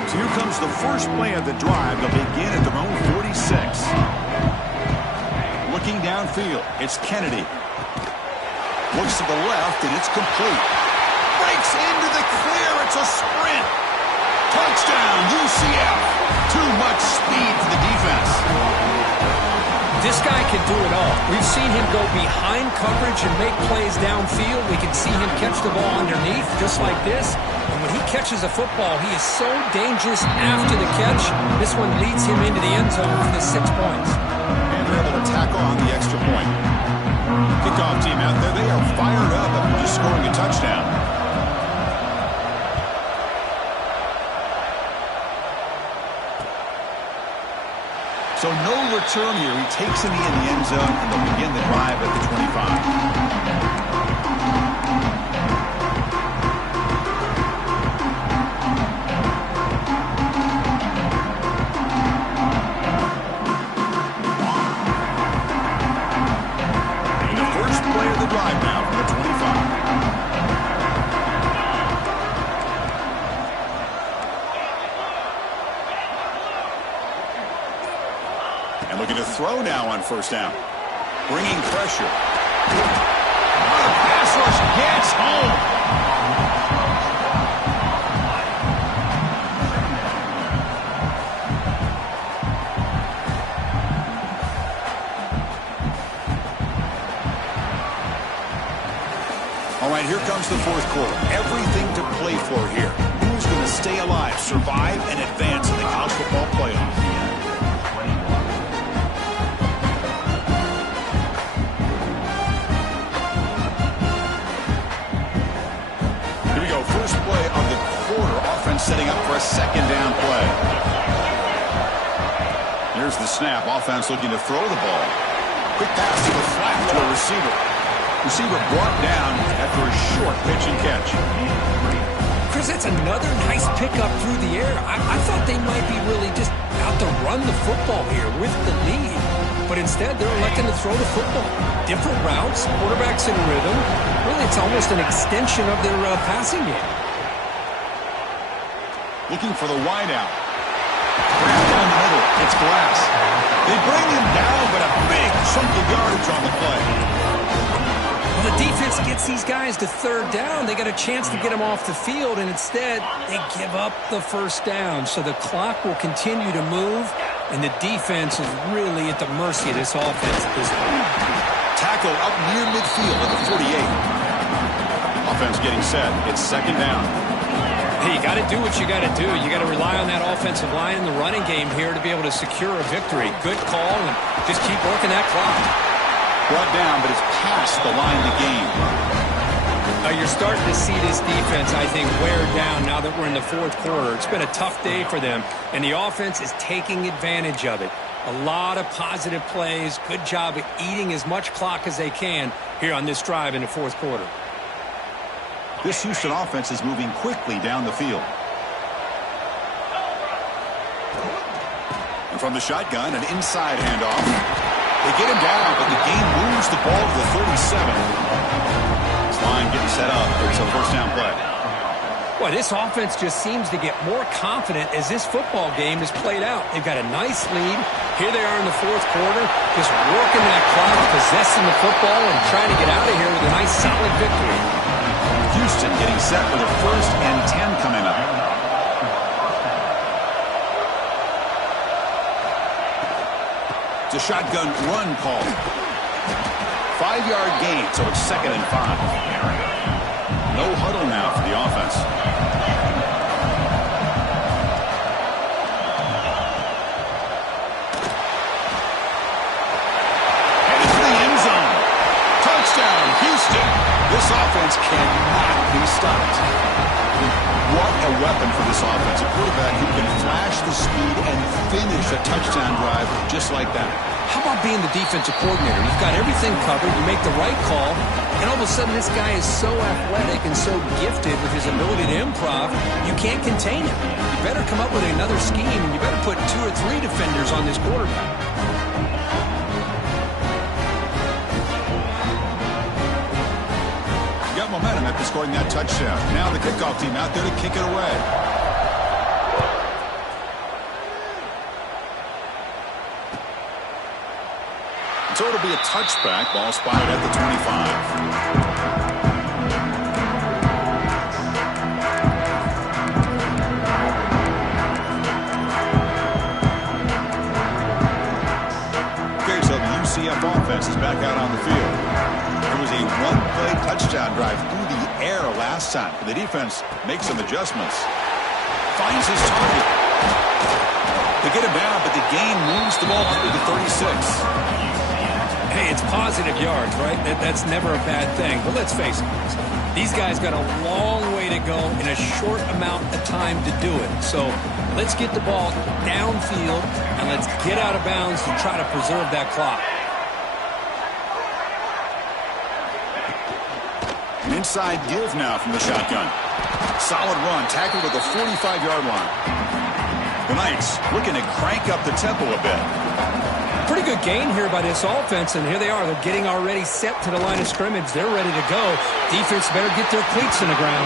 So here comes the first play of the drive. They'll begin at their own 46. Looking downfield, it's Kennedy. Looks to the left, and it's complete. Breaks into the clear. It's a sprint. Touchdown, UCF. Too much speed for the defense. This guy can do it all. We've seen him go behind coverage and make plays downfield. We can see him catch the ball underneath just like this. And when he catches a football, he is so dangerous after the catch. This one leads him into the end zone for the 6 points. And they're able to tackle on the extra point. Kickoff team out there, they are fired up after just scoring a touchdown. So no return here. He takes it in the end zone, and they'll begin the drive at the 25. now on first down. Bringing pressure. The pass rush gets home. All right, here comes the fourth quarter. Everything to play for here. Who's going to stay alive, survive, and advance in the college football playoff? Here we go. First play of the quarter. Offense setting up for a second down play. Here's the snap. Offense looking to throw the ball. Quick pass to the flat to a receiver. Receiver brought down after a short pitch and catch. Chris, that's another nice pickup through the air. I thought they might be really just out to run the football here with the lead. But instead, they're electing to throw the football. Different routes, quarterbacks in rhythm. Really, it's almost an extension of their passing game. Looking for the wideout. Grab down the middle. It's Glass. They bring him down, but a big chunk of yardage on the play. Well, the defense gets these guys to third down. They got a chance to get them off the field, and instead they give up the first down. So the clock will continue to move, and the defense is really at the mercy of this offense at this point. Tackle up near midfield at the 48. Offense getting set. It's second down. Hey, you got to do what you got to do. You got to rely on that offensive line in the running game here to be able to secure a victory. Good call, and just keep working that clock. Brought down, but it's past the line of the game. You're starting to see this defense, I think, wear down now that we're in the fourth quarter. It's been a tough day for them, and the offense is taking advantage of it. A lot of positive plays. Good job of eating as much clock as they can here on this drive in the fourth quarter. This Houston offense is moving quickly down the field. And from the shotgun, an inside handoff. They get him down, but the game moves the ball to the 37. This line getting set up. It's a first down play. Well, this offense just seems to get more confident as this football game is played out. They've got a nice lead. Here they are in the fourth quarter, just working that clock, possessing the football, and trying to get out of here with a nice, solid victory. Houston getting set with a 1st and 10 coming up. It's a shotgun run call. 5-yard gain, so it's 2nd and 5. No huddle now for the offense. Headed for the end zone. Touchdown, Houston. This offense cannot be stopped. What a weapon for this offense. A quarterback who can flash the speed and finish a touchdown drive just like that. How about being the defensive coordinator? You've got everything covered. You make the right call, and all of a sudden this guy is so athletic and so gifted with his ability to improv, you can't contain him. You better come up with another scheme, and you better put 2 or 3 defenders on this quarterback. Momentum after scoring that touchdown. Now the kickoff team out there to kick it away. So it'll be a touchback. Ball spotted at the 25. Okay, so the UCF offense is back out on the field. It was a one-play touchdown drive through the air last time. The defense makes some adjustments. Finds his target. They get him down, but the gain moves the ball through the 36. Hey, it's positive yards, right? That's never a bad thing. But let's face it, these guys got a long way to go in a short amount of time to do it. So let's get the ball downfield, and let's get out of bounds to try to preserve that clock. An inside give now from the shotgun. Solid run, tackled at the 45-yard line. The Knights looking to crank up the tempo a bit. Pretty good gain here by this offense, and here they are. They're getting already set to the line of scrimmage. They're ready to go. Defense better get their cleats in the ground.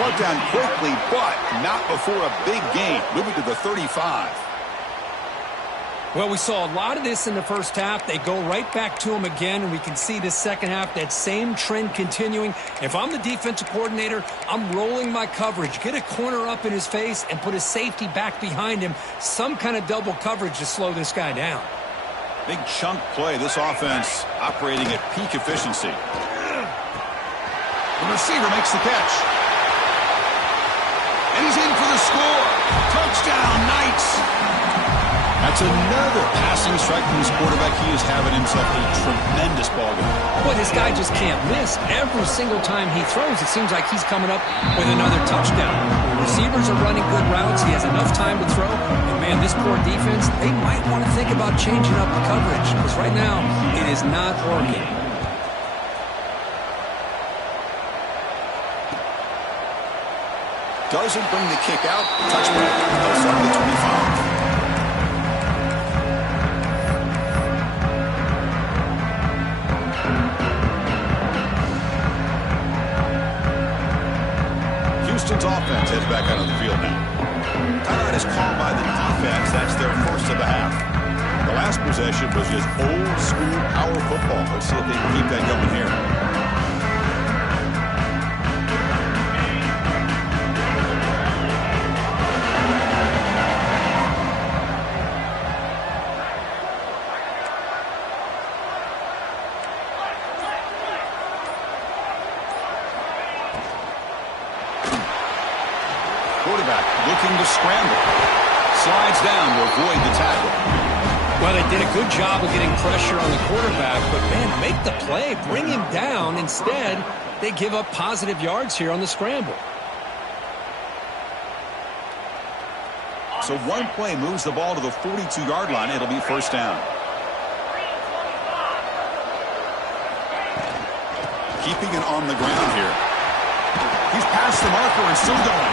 Brought down quickly, but not before a big gain. Moving to the 35. Well, we saw a lot of this in the first half. They go right back to him again, and we can see the second half, that same trend continuing. If I'm the defensive coordinator, I'm rolling my coverage. Get a corner up in his face and put a safety back behind him. Some kind of double coverage to slow this guy down. Big chunk play. This offense operating at peak efficiency. The receiver makes the catch. And he's in for the score. Touchdown, Knights. That's another passing strike from his quarterback. He is having himself a tremendous ballgame. Boy, this guy just can't miss. Every single time he throws, it seems like he's coming up with another touchdown. The receivers are running good routes. He has enough time to throw. And, man, this poor defense, they might want to think about changing up the coverage because right now it is not working. Doesn't bring the kick out. Touchback. They'll start at the 25. Houston's offense heads back out on the field now. Timeout is called by the defense. That's their first of the half. The last possession was just old school power football. Let's see if they can keep that going here. Quarterback looking to scramble. Slides down to avoid the tackle. Well, they did a good job of getting pressure on the quarterback, but, man, make the play. Bring him down. Instead, they give up positive yards here on the scramble. So one play moves the ball to the 42-yard line. It'll be first down. Keeping it on the ground here. He's past the marker and still going.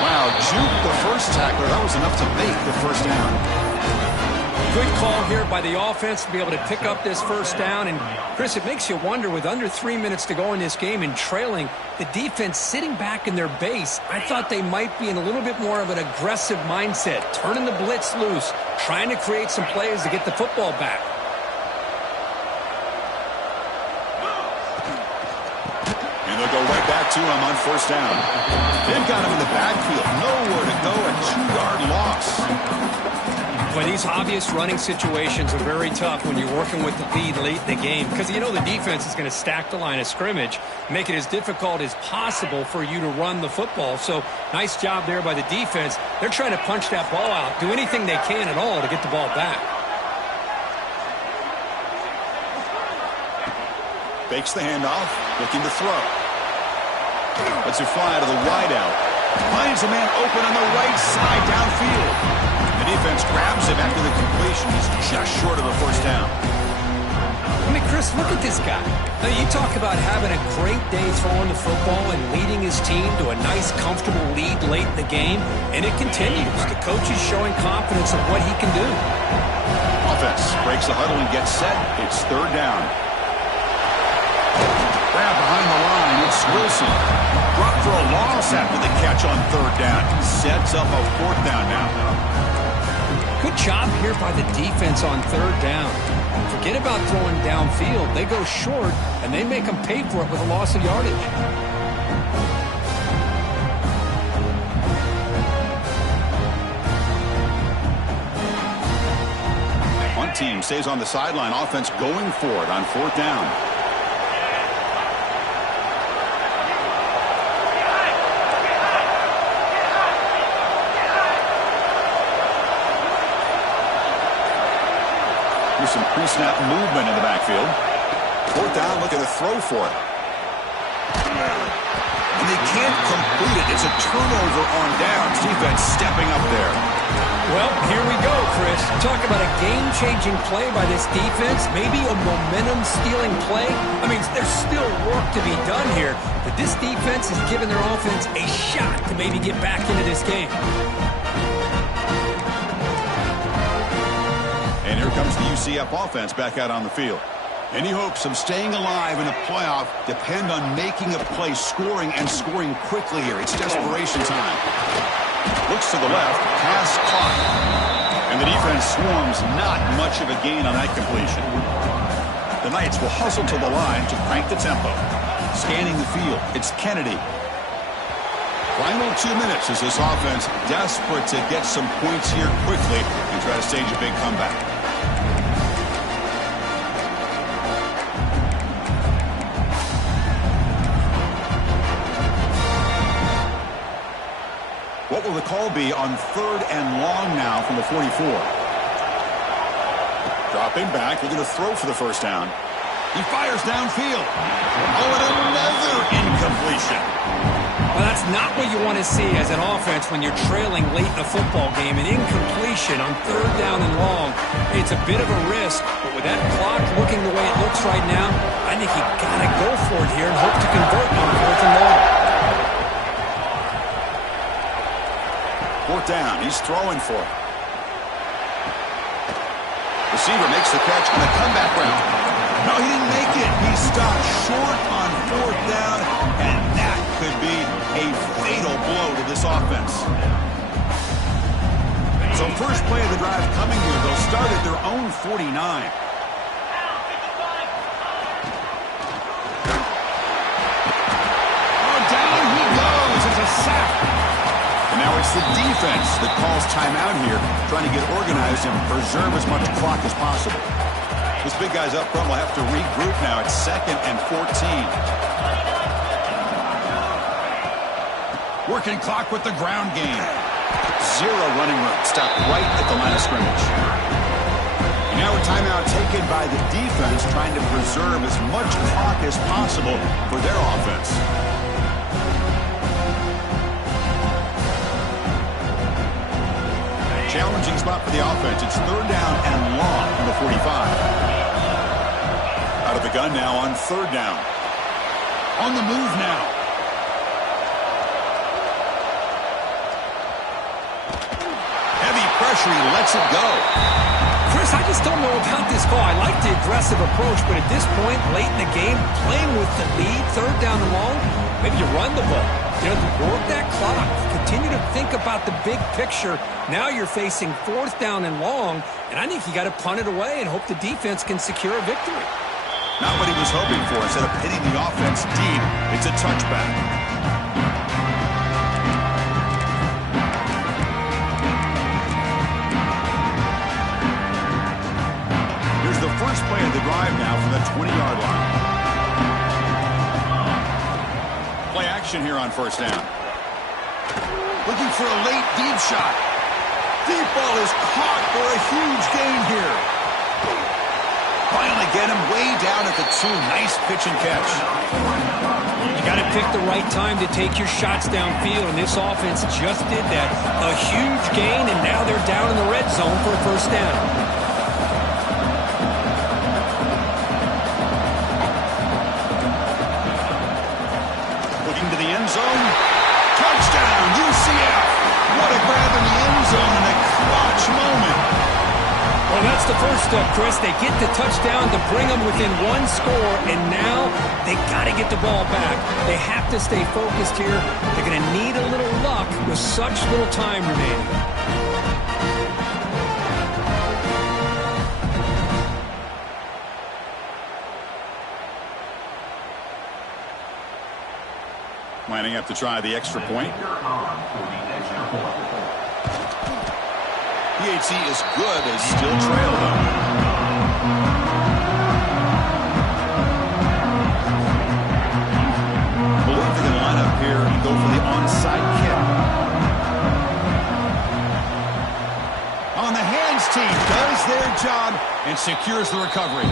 Wow, juke the first tackler. That was enough to make the first down. Good call here by the offense to be able to pick up this first down. And, Chris, it makes you wonder, with under 3 minutes to go in this game and trailing, the defense sitting back in their base, I thought they might be in a little bit more of an aggressive mindset, turning the blitz loose, trying to create some plays to get the football back. And they'll go right back to him on first down. They've got him in the backfield. Nowhere to go. A 2-yard loss. But these obvious running situations are very tough when you're working with the lead late in the game because you know the defense is going to stack the line of scrimmage, make it as difficult as possible for you to run the football. So nice job there by the defense. They're trying to punch that ball out, do anything they can at all to get the ball back. Fakes the handoff, looking to throw. Lets it fly to the wideout. Finds a man open on the right side downfield. The defense grabs him after the completion. He's just short of a first down. I mean, Chris, look at this guy. Now, you talk about having a great day throwing the football and leading his team to a nice, comfortable lead late in the game, and it continues. The coach is showing confidence of what he can do. Offense breaks the huddle and gets set. It's third down. Grab behind the line. It's Wilson. Dropped for a loss after the catch on third down. He sets up a fourth down now. Good job here by the defense on third down. Forget about throwing downfield. They go short, and they make them pay for it with a loss of yardage. One team stays on the sideline. Offense going for it on fourth down. Here's some pre-snap movement in the backfield. Fourth down, looking to throw for it. And they can't complete it. It's a turnover on downs. Defense stepping up there. Well, here we go, Chris. Talk about a game-changing play by this defense. Maybe a momentum-stealing play. I mean, there's still work to be done here, but this defense is giving their offense a shot to maybe get back into this game. And here comes the UCF offense back out on the field. Any hopes of staying alive in a playoff depend on making a play, scoring, and scoring quickly here. It's desperation time. Looks to the left. Pass caught. And the defense swarms, not much of a gain on that completion. The Knights will hustle to the line to crank the tempo. Scanning the field, it's Kennedy. Final 2 minutes as this offense desperate to get some points here quickly and try to stage a big comeback. What will the call be on 3rd and long now from the 44? Dropping back, looking to throw for the first down. He fires downfield. Oh, and another incompletion. Well, that's not what you want to see as an offense when you're trailing late in a football game. An incompletion on 3rd down and long. It's a bit of a risk, but with that clock looking the way it looks right now, I think you got to go for it here and hope to convert on 4th and long. 4th down, he's throwing for it. Receiver makes the catch on a comeback route. No, he didn't make it. He stopped short on 4th down, and that could be a fatal blow to this offense. So first play of the drive coming here. They'll start at their own 49. Oh, down he goes. It's a sack. And now it's the defense that calls timeout here, trying to get organized and preserve as much clock as possible. This big guy's up front will have to regroup now. It's 2nd and 14. Working clock with the ground game. 0 running room. Stopped right at the line of scrimmage. Now a timeout taken by the defense, trying to preserve as much clock as possible for their offense. Challenging spot for the offense. It's 3rd down and long from the 45. Out of the gun now on 3rd down. On the move now. Heavy pressure. He lets it go. Chris, I just don't know about this call. I like the aggressive approach, but at this point, late in the game, playing with the lead, 3rd down and long, maybe you run the ball. You know, work that clock. Continue to think about the big picture. Now you're facing 4th down and long, and I think you got to punt it away and hope the defense can secure a victory. Not what he was hoping for. Instead of hitting the offense deep, it's a touchback. Here's the first play of the drive now from the 20-yard line. Play action here on 1st down. Looking for a late deep shot. Deep ball is caught for a huge gain here. Finally get him way down at the 2. Nice pitch and catch. You got to pick the right time to take your shots downfield, and this offense just did that. A huge gain, and now they're down in the red zone for a 1st down. Looking to the end zone. Touchdown, UCF. What a grab in the end zone in a clutch moment. Well, that's the first step, Chris. They get the touchdown to bring them within 1 score, and now they got to get the ball back. They have to stay focused here. They're going to need a little luck with such little time remaining. Lining up to try the extra point. PAT is good as still trail though. Believe they're going to line up here and go for the onside kick. On the hands team does their job and secures the recovery.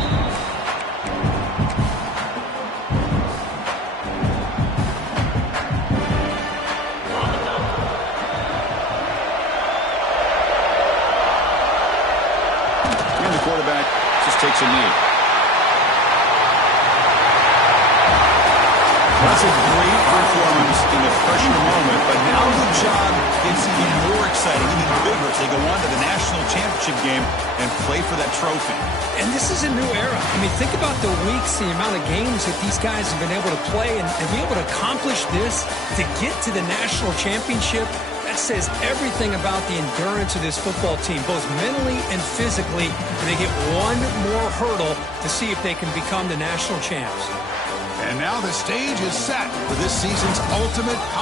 Quarterback just takes a knee. That's a great performance in the pressure moment, but now the job gets even more exciting, even bigger as they go on to the national championship game and play for that trophy. And this is a new era. I mean, think about the weeks, the amount of games that these guys have been able to play and be able to accomplish this, to get to the national championship. That's That says everything about the endurance of this football team, both mentally and physically. And they get one more hurdle to see if they can become the national champs. And now the stage is set for this season's ultimate college